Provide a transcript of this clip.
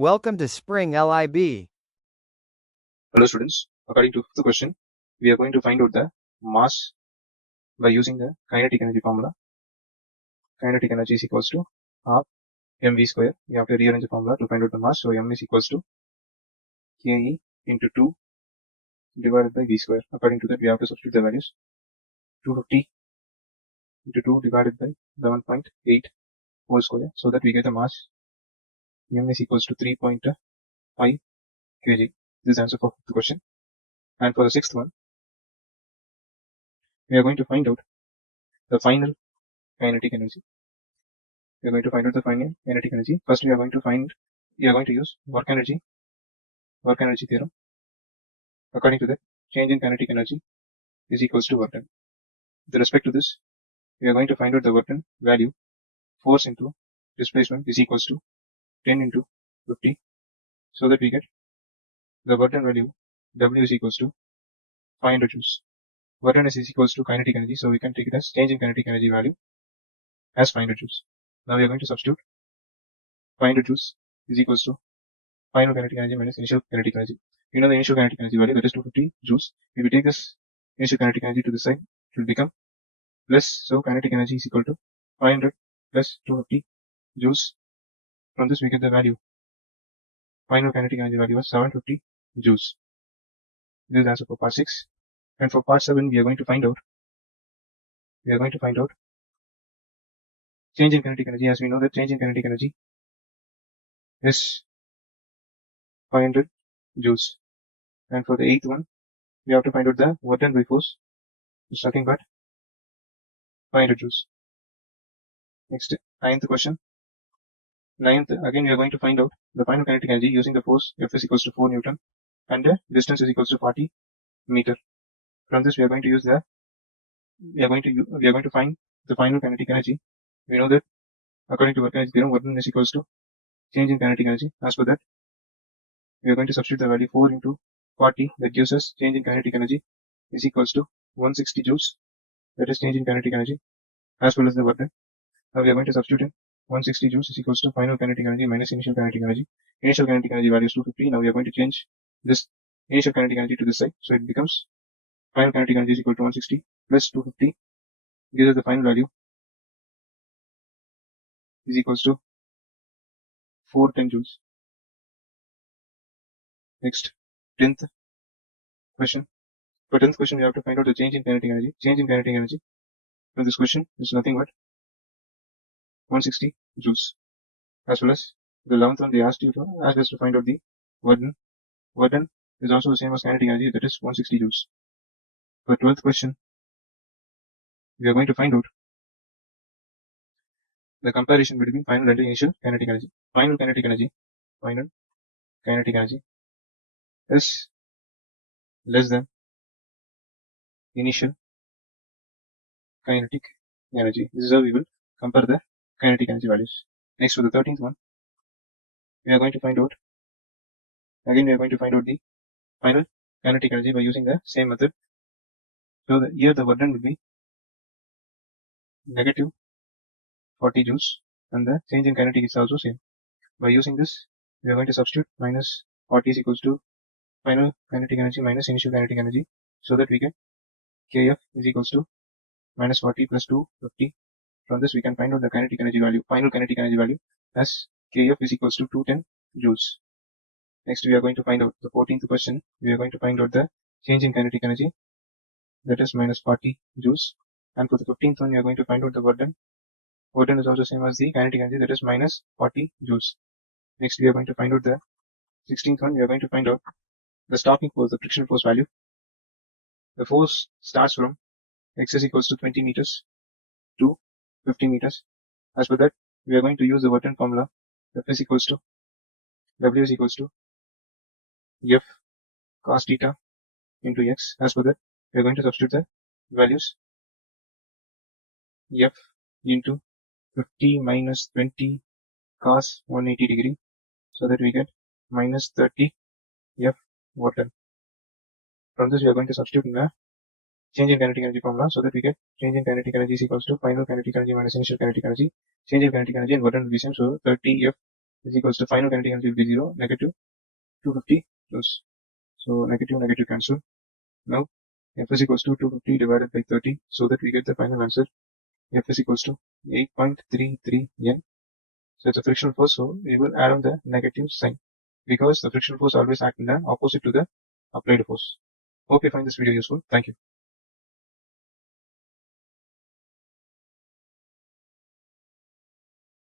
Welcome to Spring LIB. Hello students, according to the question, we are going to find out the mass by using the kinetic energy formula. Kinetic energy is equals to half mv square. We have to rearrange the formula to find out the mass. So m is equals to ke into 2 divided by v square. According to that, we have to substitute the values. 250 into 2 divided by 11.8 whole square, so that we get the mass. M is equals to 3.5 kg. This is the answer for the question. And for the sixth one, we are going to find out the final kinetic energy. We are going to find out the final kinetic energy. First, we are going to use work energy theorem. According to that, change in kinetic energy is equals to work done. With respect to this, we are going to find out the work done value. Force into displacement is equals to 10 into 50, so that we get the work done value W is equals to 500 joules. Work done is equals to kinetic energy, so we can take it as change in kinetic energy value as 500 joules. Now we are going to substitute 500 joules is equals to final kinetic energy minus initial kinetic energy. You know the initial kinetic energy value, that is 250 joules. If we take this initial kinetic energy to the side, it will become less. So kinetic energy is equal to 500 plus 250 joules. From this we get the value. Final kinetic energy value was 750 joules. This is the answer for part 6. And for part 7, we are going to find out change in kinetic energy. As we know that change in kinetic energy is 500 joules. And for the 8th one, we have to find out the work done by force. It's nothing but 500 joules. Next, 9th question. 9th, again we are going to find out the final kinetic energy using the force F is equals to 4 Newton and the distance is equals to 40 meter. From this we are going to find the final kinetic energy. We know that according to work energy theorem, work done is equals to change in kinetic energy. As per that, we are going to substitute the value 4 into 40, that gives us change in kinetic energy is equals to 160 joules. That is change in kinetic energy as well as the work done. Now we are going to substitute in 160 joules is equals to final kinetic energy minus initial kinetic energy. Initial kinetic energy value is 250. Now we are going to change this initial kinetic energy to this side, so it becomes final kinetic energy is equal to 160 plus 250 gives us the final value is equals to 410 joules. Next, 10th question. For 10th question, we have to find out the change in kinetic energy. Change in kinetic energy from this question is nothing but 160 joules. As well as the 11th one, they asked us to find out the work done. Work done is also the same as kinetic energy, that is 160 joules. For 12th question, we are going to find out the comparison between final and initial kinetic energy. Final kinetic energy is less than initial kinetic energy. This is how we will compare the kinetic energy values. Next, for the 13th one, we are going to find out the final kinetic energy by using the same method. So here the work done will be negative 40 joules and the change in kinetic is also same. By using this, we are going to substitute minus 40 is equals to final kinetic energy minus initial kinetic energy, so that we get Kf is equals to minus 40 plus 250. From this we can find out the kinetic energy value, final kinetic energy value as Kf is equals to 210 joules. Next we are going to find out the 14th question. We are going to find out the change in kinetic energy, that is minus 40 joules. And for the 15th one, we are going to find out the work done. Work done is also same as the kinetic energy, that is minus 40 joules. Next we are going to find out the 16th one. We are going to find out the stopping force, the friction force value. The force starts from x is equals to 20 meters to 50 meters. As per that, we are going to use the work done formula. F is equals to W is equals to F cos theta into x. As per that, we are going to substitute the values. F into 50 minus 20 cos 180 degree, so that we get minus 30 F work done. From this we are going to substitute in the change in kinetic energy formula, so that we get change in kinetic energy is equals to final kinetic energy minus initial kinetic energy. Change in kinetic energy and work done will be same, so 30 F is equals to final kinetic energy will be 0, negative 250 plus. So negative cancel. Now F is equals to 250 divided by 30, so that we get the final answer. F is equals to 8.33 N. So it's a frictional force, so we will add on the negative sign because the frictional force always acts in the opposite to the applied force. Hope you find this video useful. Thank you.